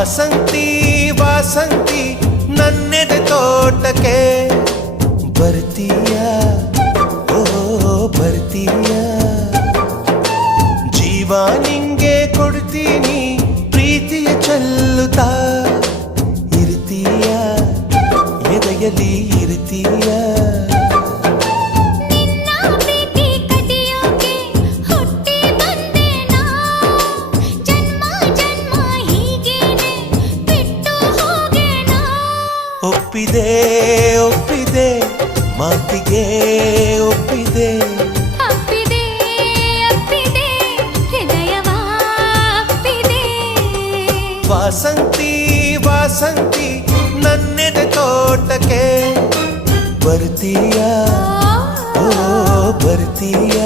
ವಾಸಂತಿ ವಾಸಂತಿ ನನ್ನೆದೆ ತೋಟಕ್ಕೆ ಬರ್ತೀಯ ಓ ಬರ್ತೀಯ ಜೀವ ನಿಂಗೆ ಕೊಡ್ತೀನಿ ಪ್ರೀತಿಯ ಚೆಲ್ಲುತ್ತಾ ಇರ್ತೀಯ ಎದೆಯಲ್ಲಿ ಇರ್ತೀಯ ಒಪ್ಪಿದೆ ಒಪ್ಪಿದೆ ಮಾತಿಗೆ ಒಪ್ಪಿದೆ ಅಪ್ಪಿದೆ ಅಪ್ಪಿದೆ ಹೃದಯವ ಅಪ್ಪಿದೆ ವಾಸಂತಿ ವಾಸಂತಿ ನನ್ನೆದೆ ತೋಟಕ್ಕೆ ಬರ್ತೀಯ ಓ ಬರ್ತೀಯ